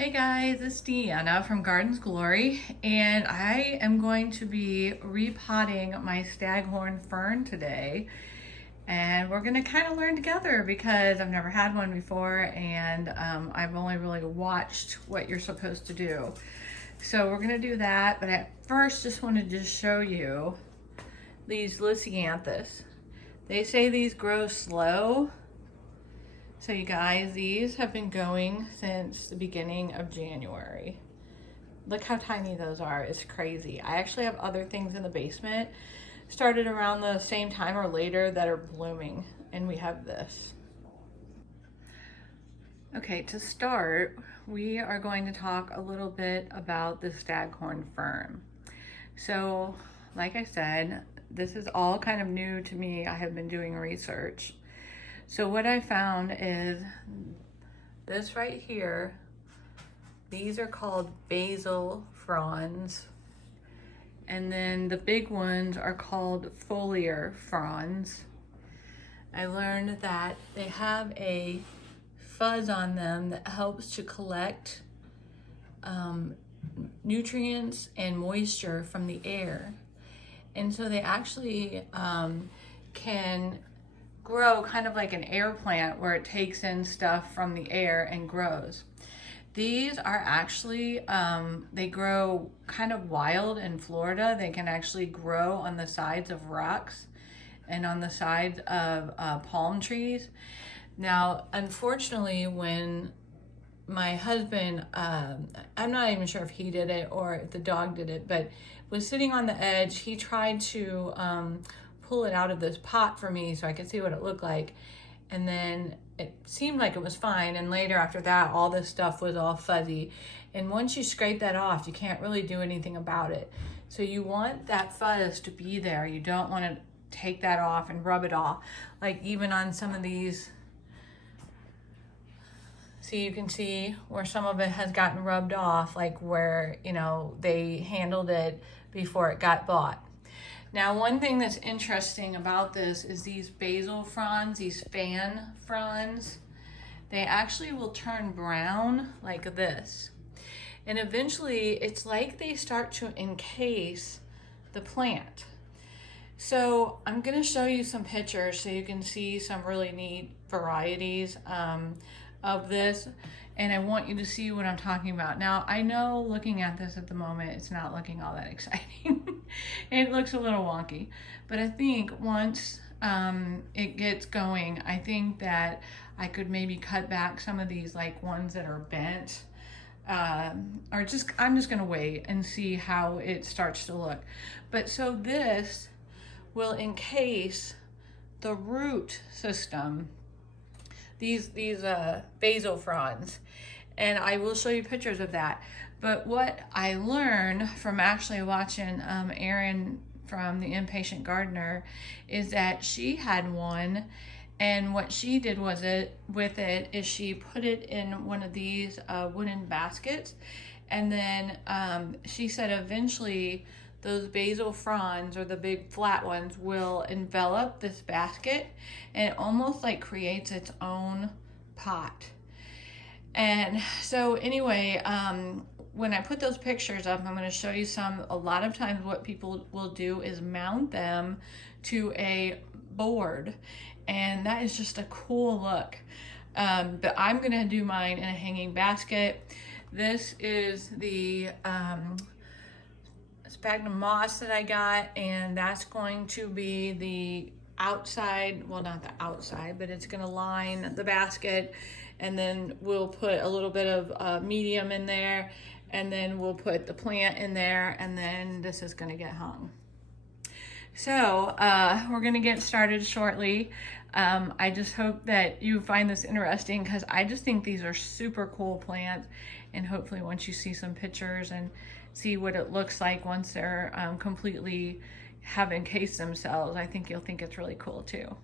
Hey guys, it's Deanna from Gardens Glory, and I am going to be repotting my staghorn fern today. And we're gonna kind of learn together because I've never had one before, and I've only really watched what you're supposed to do. So we're gonna do that, but at first just wanted to show you these Lysianthus. They say these grow slow. So you guys, these have been going since the beginning of January. Look how tiny those are, it's crazy. I actually have other things in the basement, started around the same time or later, that are blooming, and we have this. Okay, to start, we are going to talk a little bit about the staghorn fern. So, like I said, this is all kind of new to me. I have been doing research. So what I found is this right here. These are called basal fronds. And then the big ones are called foliar fronds. I learned that they have a fuzz on them that helps to collect nutrients and moisture from the air. And so they actually can grow kind of like an air plant where it takes in stuff from the air and grows. These are actually, they grow kind of wild in Florida. They can actually grow on the sides of rocks and on the sides of palm trees. Now, unfortunately, when my husband, I'm not even sure if he did it or if the dog did it, but was sitting on the edge, he tried to pull it out of this pot for me so I could see what it looked like. And then it seemed like it was fine. And later after that, all this stuff was all fuzzy. And once you scrape that off, you can't really do anything about it. So you want that fuzz to be there. You don't want to take that off and rub it off. Like even on some of these, see, you can see where some of it has gotten rubbed off, like where, you know, they handled it before it got bought. Now, one thing that's interesting about this is these basal fronds, these fan fronds, they actually will turn brown like this. And eventually, it's like they start to encase the plant. So I'm gonna show you some pictures so you can see some really neat varieties of this. And I want you to see what I'm talking about. Now, I know looking at this at the moment, it's not looking all that exciting. It looks a little wonky, but I think once it gets going, I think that I could maybe cut back some of these like ones that are bent, or I'm just gonna wait and see how it starts to look. But so this will encase the root system, these basal fronds, and I will show you pictures of that. But what I learned from actually watching Erin from the Impatient Gardener is that she had one, and what she did was with it is she put it in one of these wooden baskets, and then she said eventually those basal fronds, or the big flat ones, will envelop this basket, and it almost like creates its own pot. And so anyway, when I put those pictures up, I'm going to show you some. A lot of times what people will do is mount them to a board, and that is just a cool look. But I'm going to do mine in a hanging basket. This is the sphagnum moss that I got, and that's going to be the outside, well, not the outside, but it's going to line the basket. And then we'll put a little bit of medium in there, and then we'll put the plant in there, and then this is going to get hung. So we're going to get started shortly. I just hope that you find this interesting, because I just think these are super cool plants, and hopefully once you see some pictures and see what it looks like once they're completely have encased themselves, I think you'll think it's really cool too.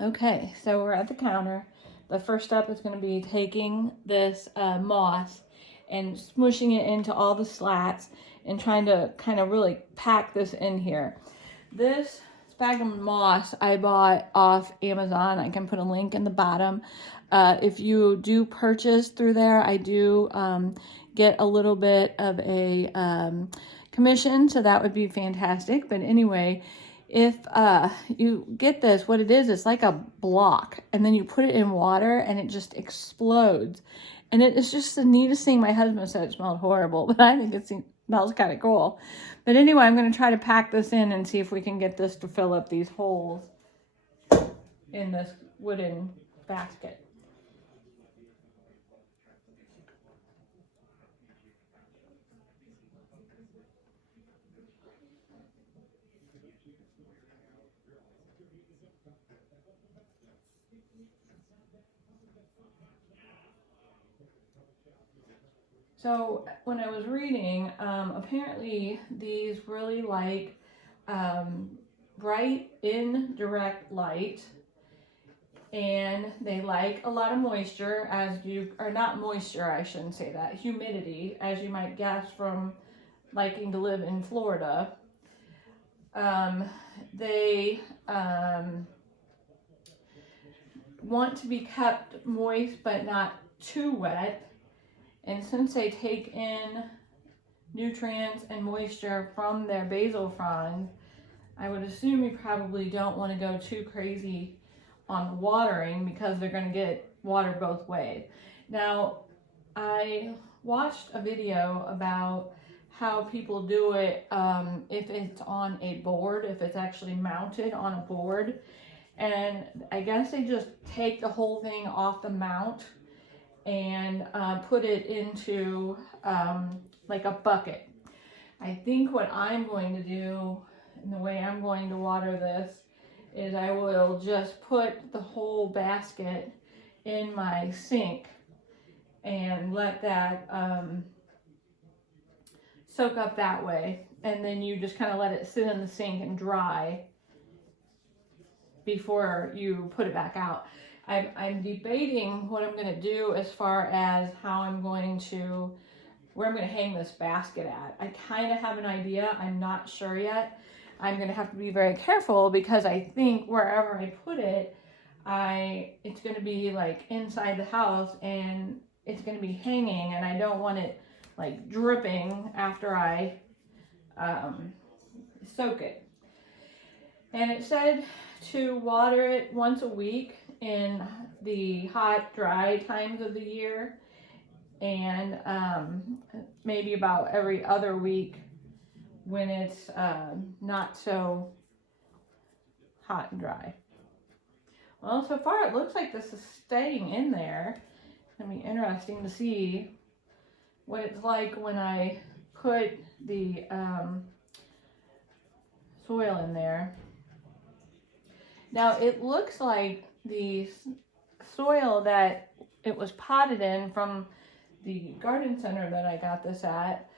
Okay, so we're at the counter. The first step is going to be taking this moss and smushing it into all the slats and trying to kind of really pack this in here. This sphagnum moss I bought off Amazon. I can put a link in the bottom. If you do purchase through there, I do get a little bit of a commission, so that would be fantastic. But anyway, if you get this, what it is, it's like a block, and then you put it in water and it just explodes. And it is just the neatest thing. My husband said it smelled horrible, but I think it smells kind of cool. But anyway, I'm going to try to pack this in and see if we can get this to fill up these holes in this wooden basket. So when I was reading, apparently these really like bright indirect light, and they like a lot of moisture, or not moisture, I shouldn't say that, humidity, as you might guess from liking to live in Florida. They want to be kept moist but not too wet. And since they take in nutrients and moisture from their basil fronds, I would assume you probably don't want to go too crazy on watering, because they're going to get water both ways. Now, I watched a video about how people do it if it's on a board, if it's actually mounted on a board. And I guess they just take the whole thing off the mount and put it into like a bucket. I think what I'm going to do, and the way I'm going to water this, is I will just put the whole basket in my sink and let that soak up that way. And then you just kind of let it sit in the sink and dry before you put it back out. I'm debating what I'm going to do as far as how I'm going to, where I'm going to hang this basket at. I kind of have an idea. I'm not sure yet. I'm going to have to be very careful, because I think wherever I put it, it's going to be like inside the house, and it's going to be hanging, and I don't want it like dripping after I soak it. And it said to water it once a week in the hot, dry times of the year, and maybe about every other week when it's not so hot and dry. Well, so far it looks like this is staying in there. It's going to be interesting to see what it's like when I put the soil in there. Now, it looks like the soil that it was potted in from the garden center that I got this at,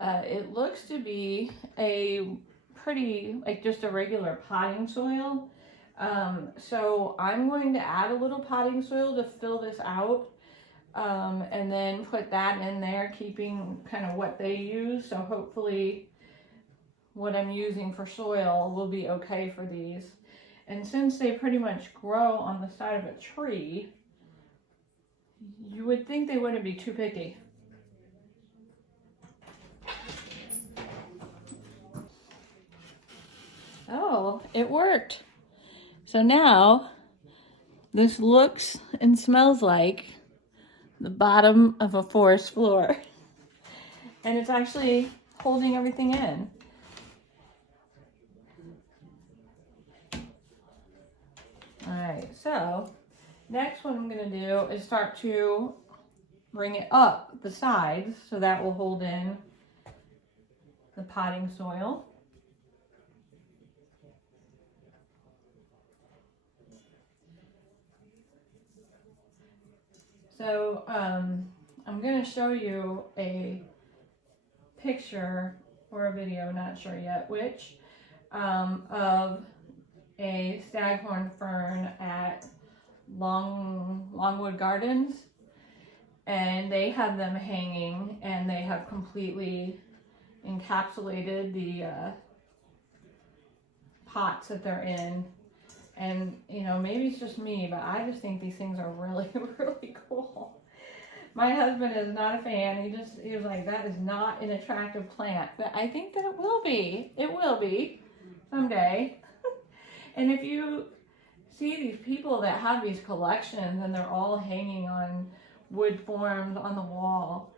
it looks to be a pretty, like just a regular potting soil. So I'm going to add a little potting soil to fill this out, and then put that in there, keeping kind of what they use. So hopefully what I'm using for soil will be okay for these. And since they pretty much grow on the side of a tree, you would think they wouldn't be too picky. Oh, it worked. So now this looks and smells like the bottom of a forest floor. And it's actually holding everything in. Alright, so next what I'm going to do is start to bring it up the sides, so that will hold in the potting soil. So I'm going to show you a picture or a video, not sure yet which, of a staghorn fern at Longwood Gardens, and they have them hanging, and they have completely encapsulated the pots that they're in. And, you know, maybe it's just me, but I just think these things are really, really cool. My husband is not a fan. He was like, that is not an attractive plant. But I think that it will be. It will be someday. And if you see these people that have these collections and they're all hanging on wood forms on the wall,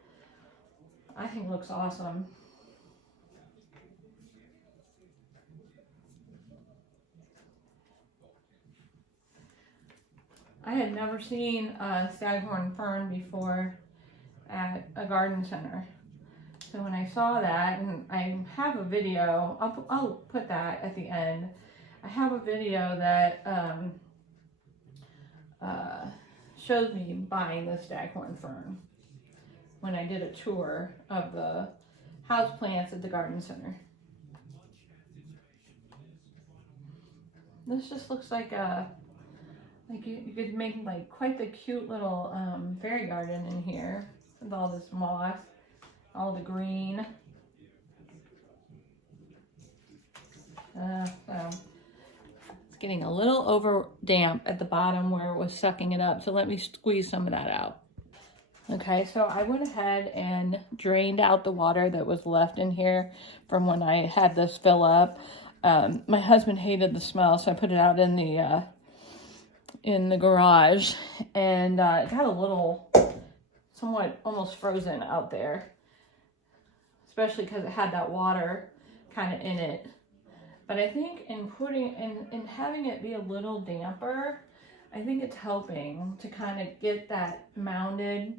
I think it looks awesome. I had never seen a staghorn fern before at a garden center. So when I saw that, and I have a video, I'll put that at the end. I have a video that shows me buying the staghorn fern when I did a tour of the houseplants at the garden center. This just looks like a you could make like quite the cute little fairy garden in here with all this moss, all the green. So it's getting a little over damp at the bottom where it was sucking it up. So let me squeeze some of that out. Okay, so I went ahead and drained out the water that was left in here from when I had this fill up. My husband hated the smell, so I put it out in the garage, and it got a little, somewhat almost frozen out there, especially because it had that water kind of in it. But I think in having it be a little damper, I think it's helping to kind of get that mounded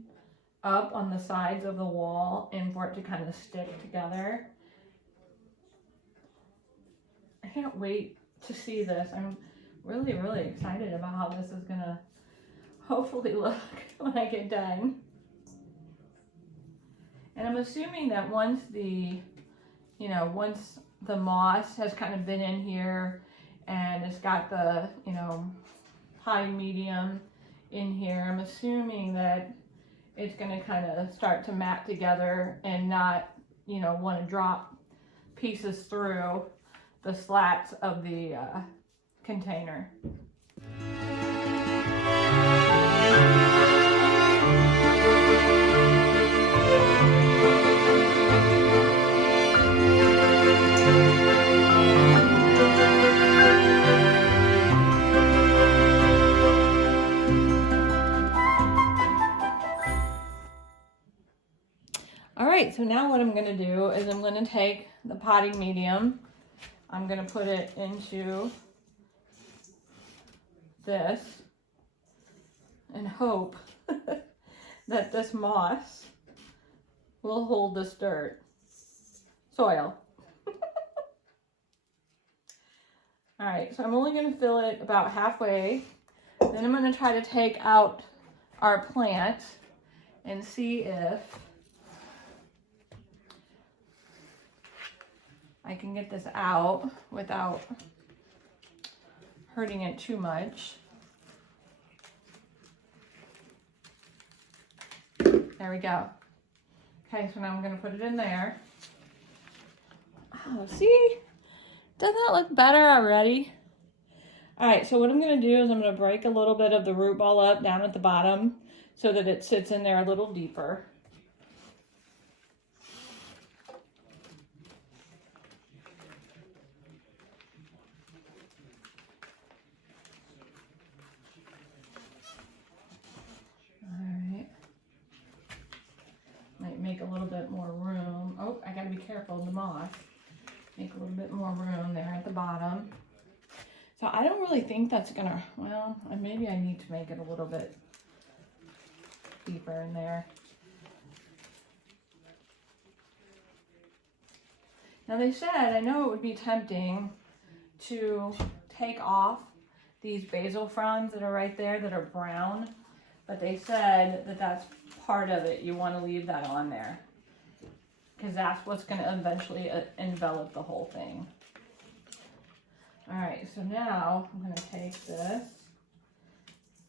up on the sides of the wall and for it to kind of stick together. I can't wait to see this. I'm really, really excited about how this is gonna hopefully look when I get done. And I'm assuming that once the moss has kind of been in here and it's got the, potting medium in here, I'm assuming that it's gonna kind of start to mat together and not, want to drop pieces through the slats of the container. All right, so now what I'm going to do is I'm going to take the potting medium, I'm going to put it into this and hope that this moss will hold this soil. All right, so I'm only going to fill it about halfway. Then I'm going to try to take out our plant and see if I can get this out without hurting it too much. There we go. Okay, so now I'm gonna put it in there. Oh, see? Doesn't that look better already? All right, so what I'm gonna do is I'm gonna break a little bit of the root ball up down at the bottom so that it sits in there a little deeper. Make a little bit more room. Oh, I gotta be careful of the moss. Make a little bit more room there at the bottom. So I don't really think that's gonna, well, maybe I need to make it a little bit deeper in there. Now they said, I know it would be tempting to take off these basil fronds that are right there that are brown, but they said that that's part of it. You want to leave that on there because that's what's going to eventually envelop the whole thing. All right, so now I'm going to take this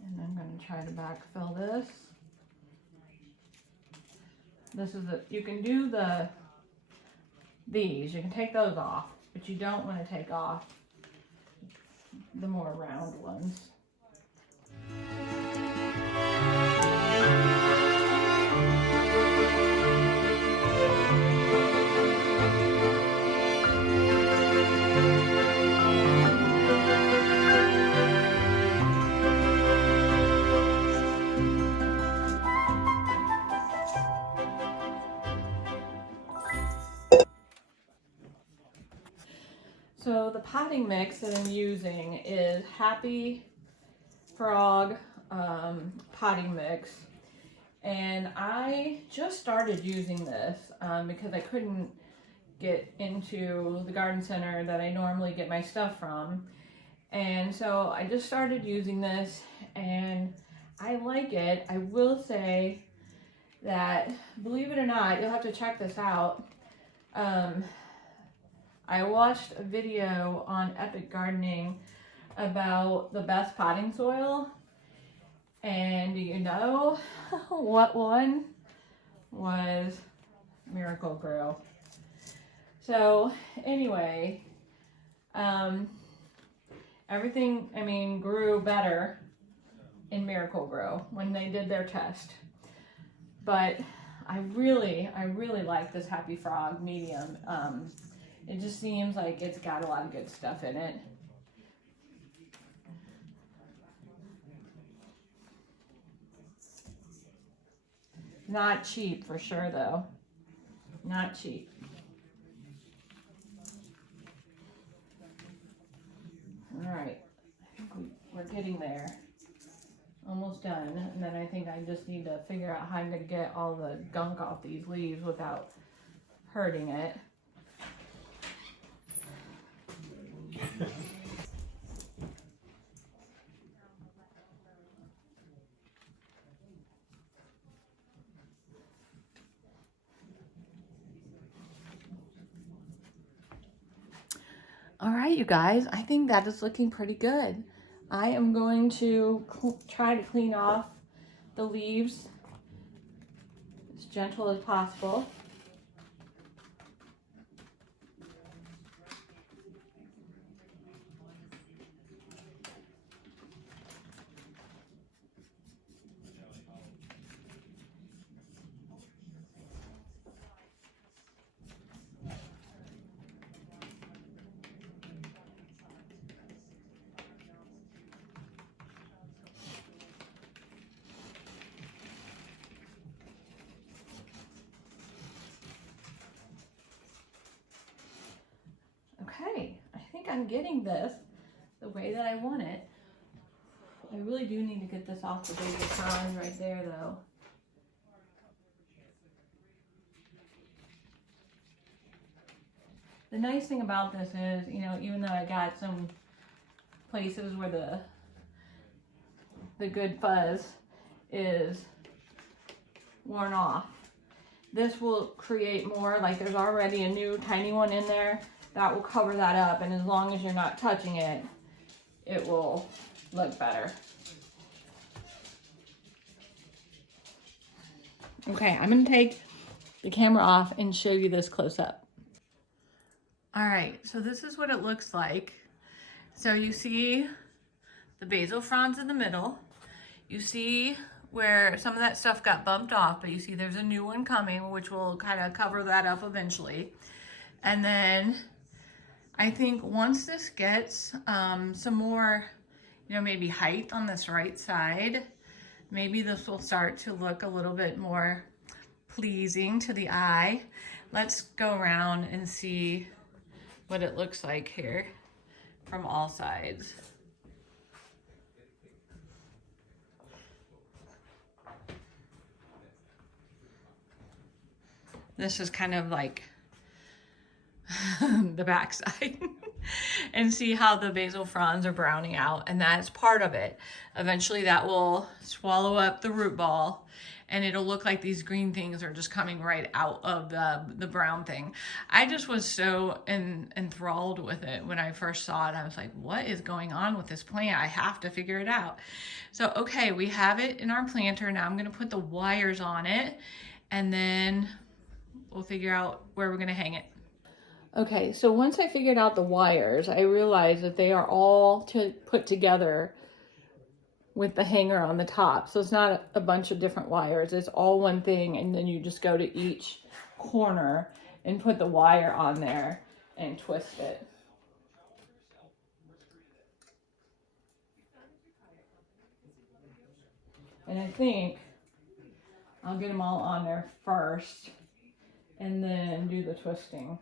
and I'm going to try to backfill this. This is you can do you can take those off, but you don't want to take off the more round ones. So the potting mix that I'm using is Happy Frog potting mix. And I just started using this because I couldn't get into the garden center that I normally get my stuff from. And so I just started using this and I like it. I will say that, believe it or not, you'll have to check this out. I watched a video on Epic Gardening about the best potting soil. And do you know what one was Miracle-Gro? So anyway, everything, I mean, grew better in Miracle-Gro when they did their test. But I really like this Happy Frog medium. It just seems like it's got a lot of good stuff in it. Not cheap for sure though. Not cheap. All right, I think we're getting there. Almost done. And then I think I just need to figure out how I'm going to get all the gunk off these leaves without hurting it. All right, you guys, I think that is looking pretty good. I am going to try to clean off the leaves as gentle as possible. Okay, I think I'm getting this the way that I want it. I really do need to get this off the baby fronds right there though. The nice thing about this is, you know, even though I got some places where the good fuzz is worn off, this will create more, like there's already a new tiny one in there that will cover that up, and as long as you're not touching it, it will look better. Okay, I'm gonna take the camera off and show you this close up. All right, so this is what it looks like. So you see the basil fronds in the middle. You see where some of that stuff got bumped off, but you see there's a new one coming, which will kind of cover that up eventually. And then I think once this gets some more, you know, maybe height on this right side, maybe this will start to look a little bit more pleasing to the eye. Let's go around and see what it looks like here from all sides. This is kind of like the backside. And see how the basil fronds are browning out, and that's part of it. Eventually that will swallow up the root ball and it'll look like these green things are just coming right out of the brown thing. I just was so enthralled with it when I first saw it. I was like, what is going on with this plant? I have to figure it out. So, okay, we have it in our planter. Now I'm gonna put the wires on it and then we'll figure out where we're gonna hang it. Okay, so once I figured out the wires, I realized that they are all put together with the hanger on the top. So it's not a bunch of different wires. It's all one thing, and then you just go to each corner and put the wire on there and twist it. And I think I'll get them all on there first and then do the twisting.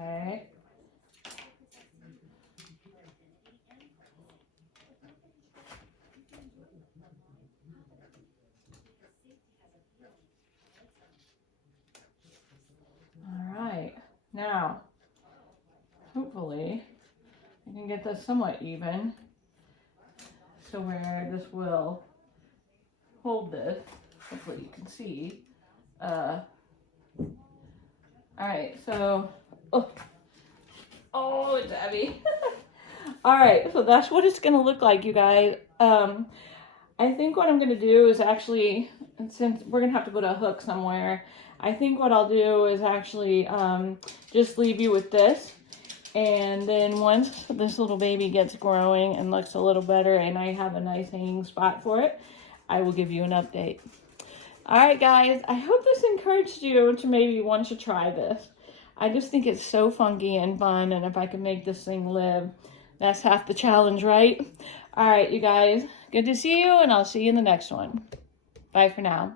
Okay. All right. Now, hopefully, I can get this somewhat even so where this will hold this. Hopefully you can see. All right, so, oh, it's heavy. All right, so that's what it's gonna look like, you guys. I think what I'm gonna do is actually, since we're gonna have to put a hook somewhere, I think what I'll do is actually just leave you with this. And then once this little baby gets growing and looks a little better and I have a nice hanging spot for it, I will give you an update. All right, guys, I hope this encouraged you to maybe want to try this. I just think it's so funky and fun, and if I can make this thing live, that's half the challenge, right? All right, you guys, good to see you, and I'll see you in the next one. Bye for now.